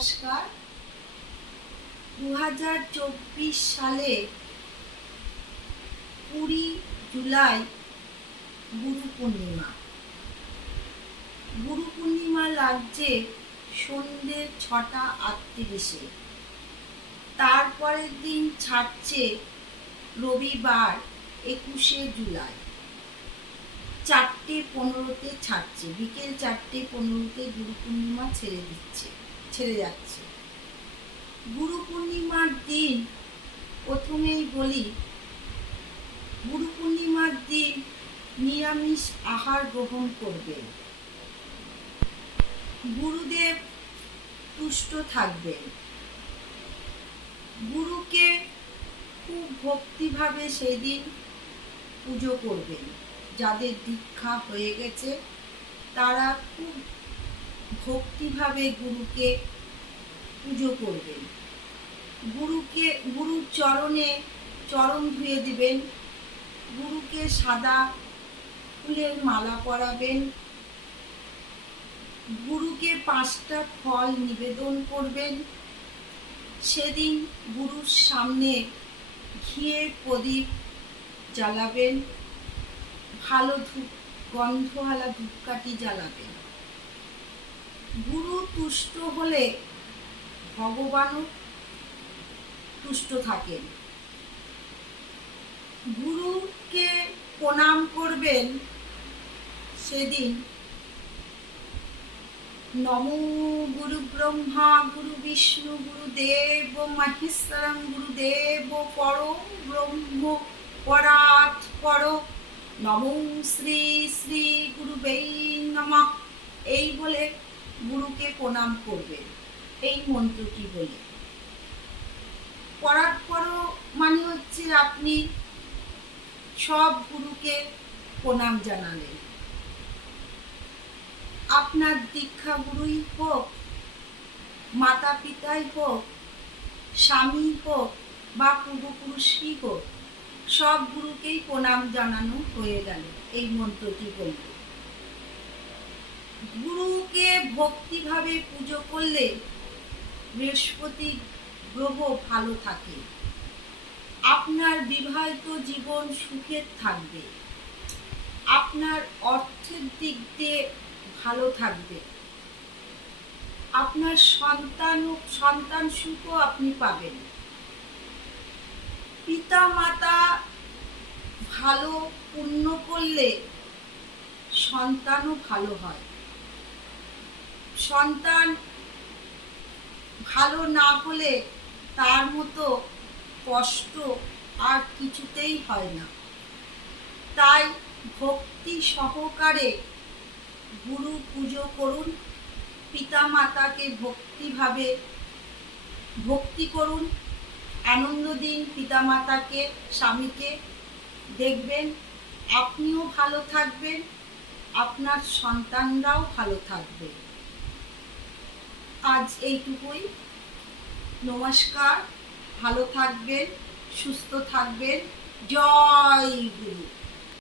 নমস্কার। 2024 সালে 20 জুলাই গুরু পূর্ণিমা। গুরু পূর্ণিমা লাগছে সন্ধ্যে 6:38। তারপরের দিন ছাড়ছে রবিবার 21 জুলাই 4:15 ছাড়ছে, বিকেল 4:15 গুরু পূর্ণিমা ছেড়ে যাচ্ছে। গুরু পূর্ণিমার দিন প্রথমেই বলি, গুরু পূর্ণিমার দিন নিরামিষ আহার গ্রহণ করবেন। গুরুদেব তুষ্ট থাকবেন। গুরুকে খুব ভক্তিভাবে সেই দিন পুজো করবেন। যাদের দীক্ষা হয়ে গেছে তারা খুব ভক্তিভাবে গুরুকে পুজো করবেন। গুরুর চরণে চরণ ধুয়ে দিবেন। গুরুকে সাদা ফুলের মালা পরাবেন। গুরুকে 5টা ফল নিবেদন করবেন। সেদিন গুরুর সামনে ঘিয়ের প্রদীপ জ্বালাবেন। ভালো গন্ধওয়ালা ধূপকাঠি জ্বালাবেন। গুরু তুষ্ট হলে ভগবানও তুষ্ট থাকেন। গুরুকে প্রণাম করবেন সেদিন। নমো গুরু ব্রহ্মা গুরু বিষ্ণু গুরুদেব মহেশ্বরং গুরুদেব পরম ব্রহ্ম পরাৎ পর নমো শ্রী শ্রী গুরুবে নমঃ। এই বলে গুরুকে প্রণাম করবেন, এই মন্ত্রটি বলে। পরাৎ পর মানে হচ্ছে আপনি সব গুরুকে প্রণাম জানালেন। আপনার দীক্ষা গুরুই হোক, মাতা পিতাই হোক, স্বামী হোক বা পূর্বপুরুষই হোক, সব গুরুকেই প্রণাম জানানো হয়ে গেল এই মন্ত্রটি বলল। গুরুকে ভক্তিভাবে পুজো করলে বৃহস্পতি গ্রহ ভালো থাকে। আপনার বিবাহিত জীবন সুখের থাকবে। আপনার অর্থের দিক দিয়ে ভালো থাকবে। আপনার সন্তান সুখও আপনি পাবেন। পিতা মাতা ভালো পুণ্য করলে সন্তানও ভালো হয়। সন্তান ভালো না হলে তার মতো কষ্ট আর কিছুতেই হয় না। তাই ভক্তি সহকারে গুরু পুজো করুন। পিতা মাতাকে ভক্তিভাবে ভক্তি করুন। আনন্দ দিন পিতা মাতাকে, স্বামীকে। দেখবেন আপনিও ভালো থাকবেন, আপনার সন্তানরাও ভালো থাকবে। আজ এইটুকুই। নমস্কার। ভালো থাকবেন, সুস্থ থাকবেন। জয় গুরু।